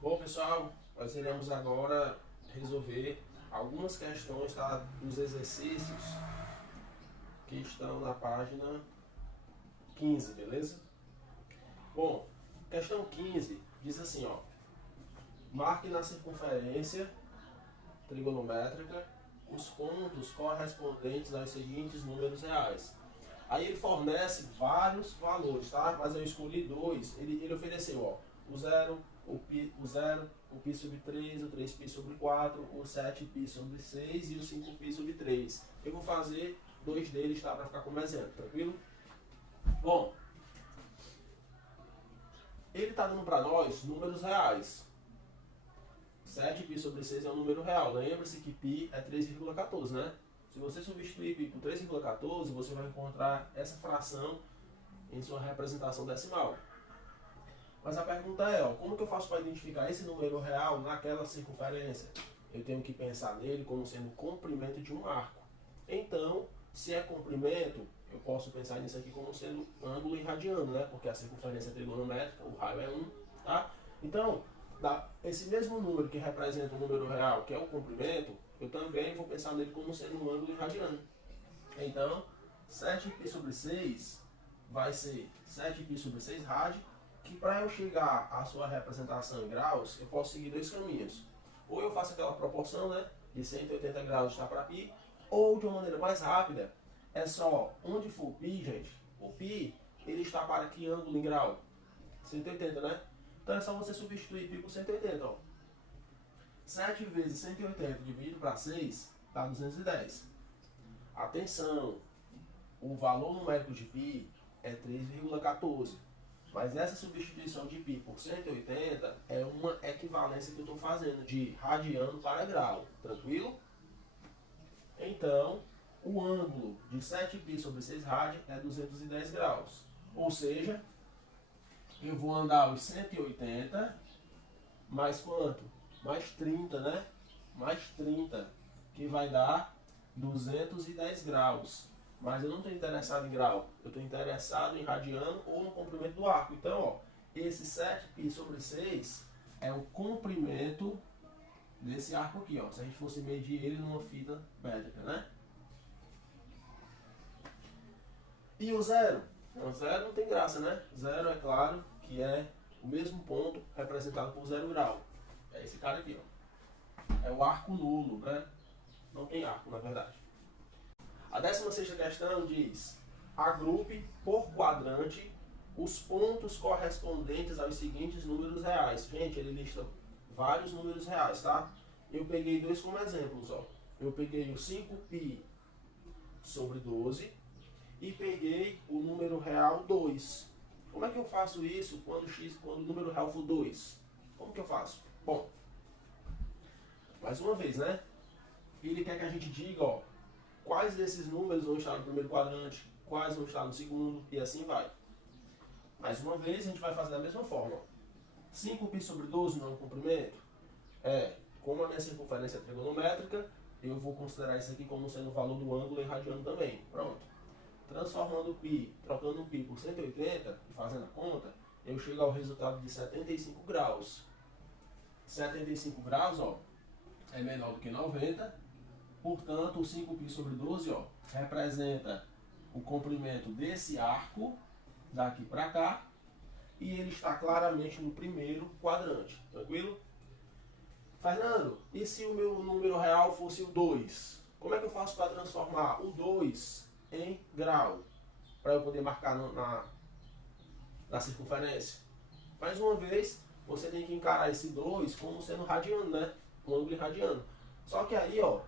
Bom, pessoal, nós iremos agora resolver algumas questões, tá, dos exercícios que estão na página 15, beleza? Bom, questão 15 diz assim, ó: marque na circunferência trigonométrica os pontos correspondentes aos seguintes números reais. Aí ele fornece vários valores, tá? Mas eu escolhi dois. Ele ofereceu, ó, o 0, o π sobre 3, o 3π sobre 4, o 7π sobre 6 e o 5π sobre 3. Eu vou fazer dois deles, tá? Para ficar como exemplo, tranquilo? Bom, ele está dando para nós números reais. 7π sobre 6 é um número real. Lembra-se que π é 3,14, né? Se você substituir π por 3,14, você vai encontrar essa fração em sua representação decimal. Mas a pergunta é, ó, como que eu faço para identificar esse número real naquela circunferência? Eu tenho que pensar nele como sendo o comprimento de um arco. Então, se é comprimento, eu posso pensar nisso aqui como sendo ângulo e radiano, né? Porque a circunferência é trigonométrica, o raio é 1, tá? Então, esse mesmo número que representa o número real, que é o comprimento, eu também vou pensar nele como sendo um ângulo e radiano. Então, 7π sobre 6 vai ser 7π sobre 6 rad, que para eu chegar à sua representação em graus, eu posso seguir dois caminhos. Ou eu faço aquela proporção, né, de 180 graus está para π, ou de uma maneira mais rápida, é só onde for π, gente, o π ele está para que ângulo em grau? 180, né? Então é só você substituir π por 180, ó. 7 vezes 180 dividido para 6 dá 210. Atenção, o valor numérico de π é 3,14. Mas essa substituição de π por 180 é uma equivalência que eu estou fazendo de radiano para grau, tranquilo? Então, o ângulo de 7π sobre 6 rad é 210 graus. Ou seja, eu vou andar os 180 mais quanto? Mais 30, né? Mais 30, que vai dar 210 graus. Mas eu não estou interessado em grau, eu estou interessado em radiano ou no comprimento do arco. Então, ó, esse 7π sobre 6 é o comprimento desse arco aqui, ó. Se a gente fosse medir ele numa fita métrica, né? E o zero? O zero não tem graça, né? Zero, é claro, que é o mesmo ponto representado por 0 grau. É esse cara aqui, ó. É o arco nulo, né? Não tem arco, na verdade. A 16ª questão diz: agrupe por quadrante os pontos correspondentes aos seguintes números reais. Gente, ele lista vários números reais, tá? Eu peguei dois como exemplos, ó. Eu peguei o 5π sobre 12 e peguei o número real 2. Como é que eu faço isso quando o número real for 2? Como que eu faço? Bom, mais uma vez, né? Ele quer que a gente diga, ó, quais desses números vão estar no primeiro quadrante, quais vão estar no segundo, e assim vai. Mais uma vez, a gente vai fazer da mesma forma. 5π sobre 12 não é um comprimento? Como a minha circunferência é trigonométrica, eu vou considerar isso aqui como sendo o valor do ângulo em radiano também. Pronto. Transformando π, trocando π por 180 e fazendo a conta, eu chego ao resultado de 75 graus. 75 graus, ó, é menor do que 90. Portanto, o 5π sobre 12, ó, representa o comprimento desse arco daqui para cá, e ele está claramente no primeiro quadrante, tranquilo? Fernando, e se o meu número real fosse o 2? Como é que eu faço para transformar o 2 em grau, para eu poder marcar na circunferência? Mais uma vez, você tem que encarar esse 2 como sendo radiano, né? Um ângulo radiano. Só que aí, ó,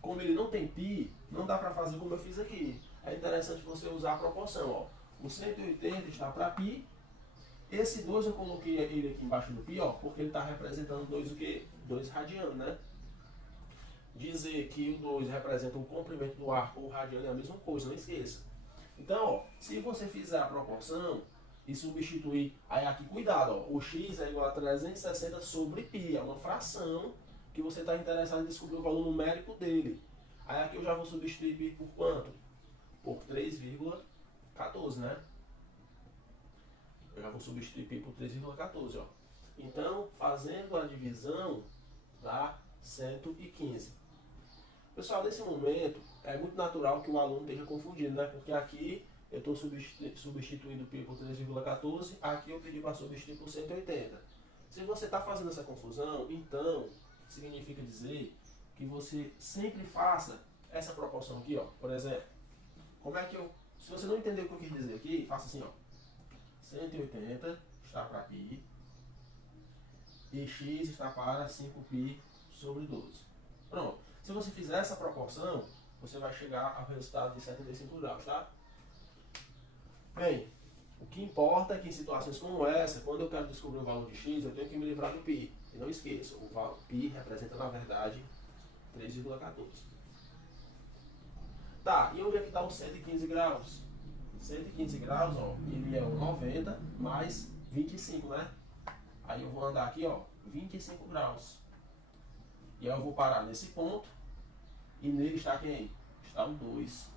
como ele não tem π, não dá para fazer como eu fiz aqui. É interessante você usar a proporção, ó. O 180 está para π. Esse 2 eu coloquei ele aqui embaixo do π, ó, porque ele está representando 2 o quê? 2 radiano, né? Dizer que o 2 representa o comprimento do arco ou o radiano é a mesma coisa, não esqueça. Então, ó, se você fizer a proporção e substituir, aí aqui cuidado, ó, o x é igual a 360 sobre π, é uma fração que você está interessado em descobrir o valor numérico dele. Aí aqui eu já vou substituir π por quanto? Por 3,14, né? Eu já vou substituir π por 3,14, ó. Então, fazendo a divisão, dá 115. Pessoal, nesse momento, é muito natural que o aluno esteja confundindo, né? Porque aqui eu estou substituindo π por 3,14, aqui eu pedi para substituir por 180. Se você está fazendo essa confusão, então significa dizer que você sempre faça essa proporção aqui, ó. Por exemplo, como é que eu... Se você não entender o que eu quis dizer aqui, faça assim, ó. 180 está para π e x está para 5π sobre 12. Pronto. Se você fizer essa proporção, você vai chegar ao resultado de 75 graus, tá? Bem, o que importa é que em situações como essa, quando eu quero descobrir o valor de x, eu tenho que me livrar do π. E não esqueça, o valor π representa, na verdade, 3,14. Tá, e onde é que está os 115 graus? 115 graus, ó, ele é o 90 mais 25, né? Aí eu vou andar aqui, ó, 25 graus. E aí eu vou parar nesse ponto. E nele está quem? Está o 2.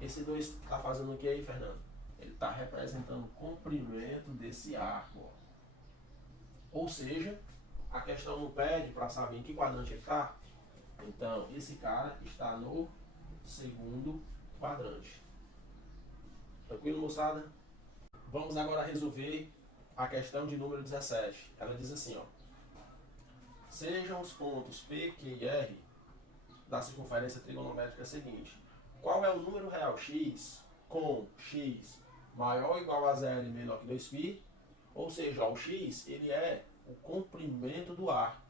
Esse 2 está fazendo o que aí, Fernando? Ele está representando o comprimento desse arco, ó. Ou seja, a questão não pede para saber em que quadrante ele está. Então, esse cara está no segundo quadrante. Tranquilo, moçada? Vamos agora resolver a questão de número 17. Ela diz assim, ó. Sejam os pontos P, Q e R da circunferência trigonométrica seguinte. Qual é o número real x com x maior ou igual a 0 e menor que 2π? Ou seja, ó, o x ele é o comprimento do arco.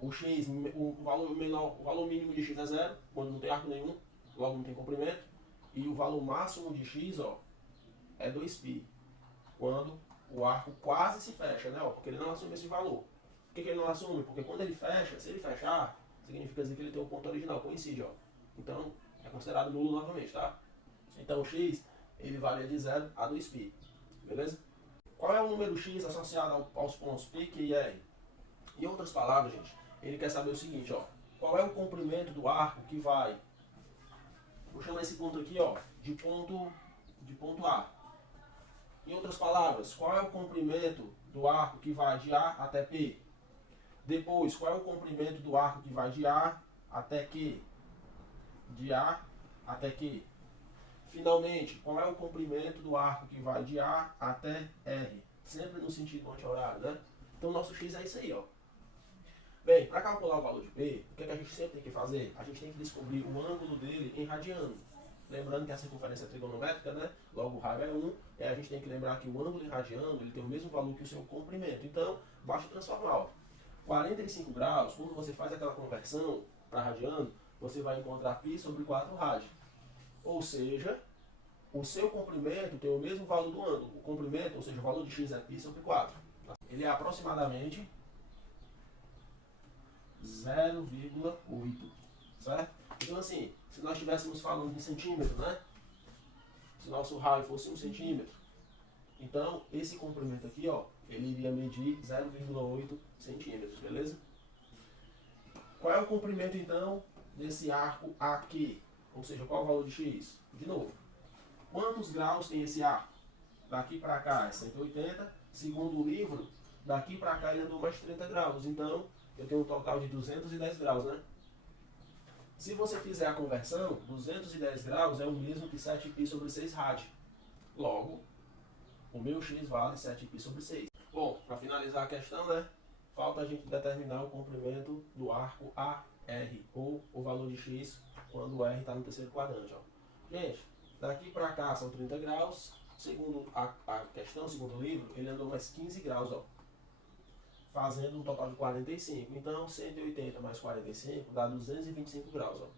O x, o valor menor, o valor mínimo de x é 0, quando não tem arco nenhum, logo não tem comprimento. E o valor máximo de x, ó, é 2π, quando o arco quase se fecha, né? Ó, porque ele não assume esse valor. Por que ele não assume? Porque quando ele fecha, se ele fechar, significa dizer que ele tem um ponto original, coincide, ó. Então, é considerado nulo novamente, tá? Então, o x, ele varia de 0 a 2π, beleza? Qual é o número x associado aos pontos P, Q e R? Em outras palavras, gente, ele quer saber o seguinte, ó. Qual é o comprimento do arco que vai... Vou chamar esse ponto aqui, ó, de ponto A. Em outras palavras, qual é o comprimento do arco que vai de A até P? Depois, qual é o comprimento do arco que vai de A até Q? De A até Q. Finalmente, qual é o comprimento do arco que vai de A até R? Sempre no sentido anti-horário, né? Então, nosso x é isso aí, ó. Bem, para calcular o valor de P, o que a gente sempre tem que fazer? A gente tem que descobrir o ângulo dele em radiano. Lembrando que a circunferência é trigonométrica, né? Logo o raio é 1. E a gente tem que lembrar que o ângulo em radiano ele tem o mesmo valor que o seu comprimento. Então, basta transformar, ó. 45 graus, quando você faz aquela conversão para radiano, você vai encontrar π sobre 4 rádio. Ou seja, o seu comprimento tem o mesmo valor do ângulo. O comprimento, ou seja, o valor de x é π sobre 4. Ele é aproximadamente 0,8, certo? Então assim, se nós estivéssemos falando de centímetro, né? Se nosso raio fosse 1 centímetro, então esse comprimento aqui, ó, ele iria medir 0,8 centímetros, beleza? Qual é o comprimento então desse arco aqui? Ou seja, qual é o valor de x? De novo, quantos graus tem esse arco? Daqui para cá é 180, segundo o livro, daqui para cá ele andou mais 30 graus, então eu tenho um total de 210 graus, né? Se você fizer a conversão, 210 graus é o mesmo que 7π sobre 6 rádio. Logo, o meu x vale 7π sobre 6. Bom, para finalizar a questão, né? Falta a gente determinar o comprimento do arco AR, ou o valor de x quando o R está no terceiro quadrante, ó. Gente, daqui para cá são 30 graus. Segundo a questão, segundo o livro, ele andou mais 15 graus, ó, fazendo um total de 45. Então, 180 mais 45 dá 225 graus. Ó.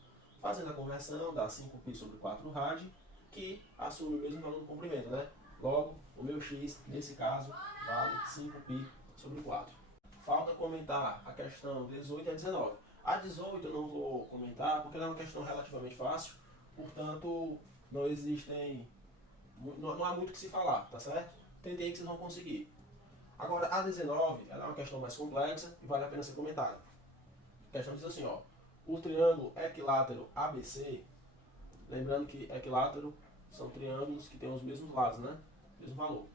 Fazendo a conversão, dá 5π sobre 4 rádio, que assume o mesmo valor do comprimento, né? Logo, o meu x, nesse caso, vale 5π sobre 4. Falta comentar a questão 18 e a 19. A 18 eu não vou comentar, porque ela é uma questão relativamente fácil, portanto, não há muito o que se falar, tá certo? Tentei que vocês vão conseguir. Agora, a 19, ela é uma questão mais complexa e vale a pena ser comentada. A questão diz assim, ó. O triângulo equilátero ABC, lembrando que equilátero são triângulos que têm os mesmos lados, né? Mesmo valor.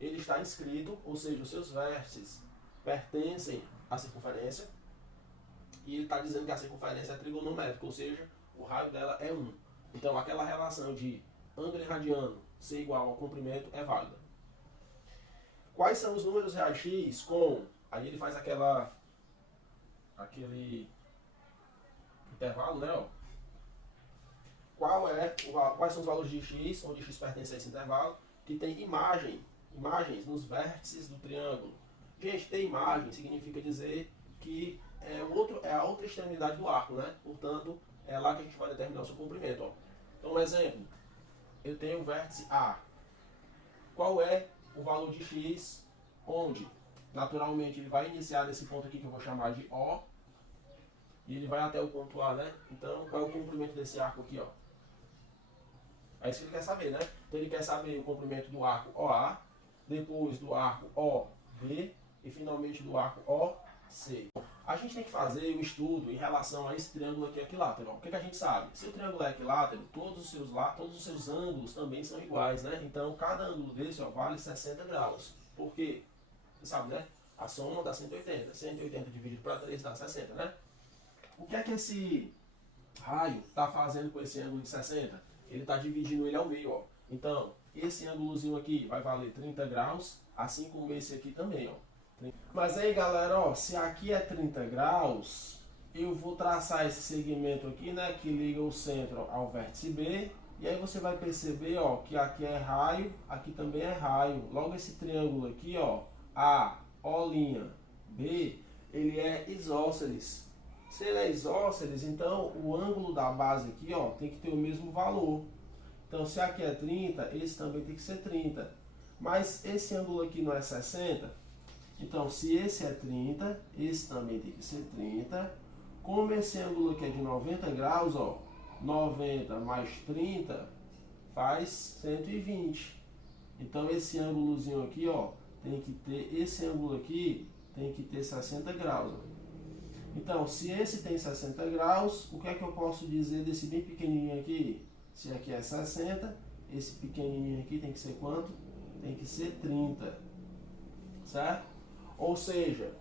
Ele está inscrito, ou seja, os seus vértices pertencem à circunferência. E ele está dizendo que a circunferência é trigonométrica, ou seja, o raio dela é 1. Então aquela relação de ângulo e radiano ser igual ao comprimento é válida. Quais são os números reais x com... Aí ele faz aquele intervalo, né? Ó. Quais são os valores de x, onde x pertence a esse intervalo, que tem imagens nos vértices do triângulo. Gente, ter imagem significa dizer que é a outra extremidade do arco, né? Portanto, é lá que a gente vai determinar o seu comprimento. Ó. Então, um exemplo. Eu tenho o vértice A. Qual é o valor de x, onde, naturalmente, ele vai iniciar nesse ponto aqui que eu vou chamar de O, e ele vai até o ponto A, né? Então, qual é o comprimento desse arco aqui, ó? É isso que ele quer saber, né? Então, ele quer saber o comprimento do arco OA, depois do arco OB e, finalmente, do arco OC. A gente tem que fazer o estudo em relação a esse triângulo aqui equilátero. O que a gente sabe? Se o triângulo é equilátero, todos os seus ângulos também são iguais, né? Então, cada ângulo desse, ó, vale 60 graus. Por quê? Você sabe, né? A soma dá 180. 180 dividido por 3 dá 60, né? O que é que esse raio está fazendo com esse ângulo de 60? Ele está dividindo ele ao meio, ó. Então, esse ângulozinho aqui vai valer 30 graus, assim como esse aqui também, ó. Mas aí, galera, ó, se aqui é 30 graus, eu vou traçar esse segmento aqui, né, que liga o centro ao vértice B, e aí você vai perceber, ó, que aqui é raio, aqui também é raio. Logo esse triângulo aqui, ó, A, O', B, ele é isósceles. Se ele é isósceles, então o ângulo da base aqui, ó, tem que ter o mesmo valor. Então, se aqui é 30, esse também tem que ser 30. Mas esse ângulo aqui não é 60? Então, se esse é 30, esse também tem que ser 30. Como esse ângulo aqui é de 90 graus, ó, 90 mais 30 faz 120. Então, esse ângulozinho aqui, ó, tem que ter, esse ângulo aqui tem que ter 60 graus. Ó. Então, se esse tem 60 graus, o que é que eu posso dizer desse bem pequenininho aqui? Se aqui é 60, esse pequenininho aqui tem que ser quanto? Tem que ser 30. Certo? Ou seja,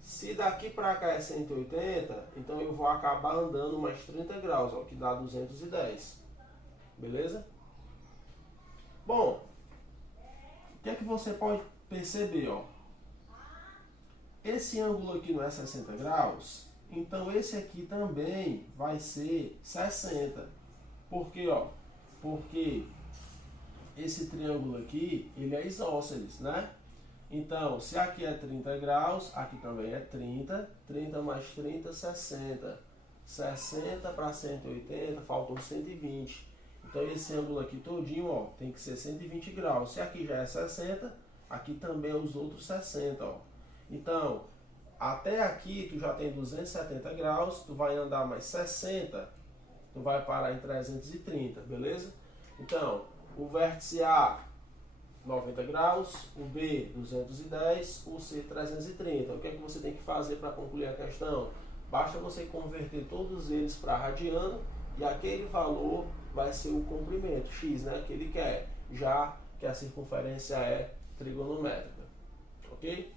se daqui para cá é 180, então eu vou acabar andando mais 30 graus, ó, que dá 210. Beleza? Bom, o que é que você pode perceber, ó? Esse ângulo aqui não é 60 graus, então esse aqui também vai ser 60. Por quê, ó? Porque esse triângulo aqui, ele é isósceles, né? Então, se aqui é 30 graus, aqui também é 30. 30 mais 30, 60. 60 para 180, faltam 120. Então, esse ângulo aqui todinho, ó, tem que ser 120 graus. Se aqui já é 60, aqui também é os outros 60, ó. Então, até aqui tu já tem 270 graus, tu vai andar mais 60, tu vai parar em 330, beleza? Então, o vértice A, 90 graus, o B, 210, o C, 330. O que é que você tem que fazer para concluir a questão? Basta você converter todos eles para radiano e aquele valor vai ser o comprimento, x, né, que ele quer, já que a circunferência é trigonométrica. Ok?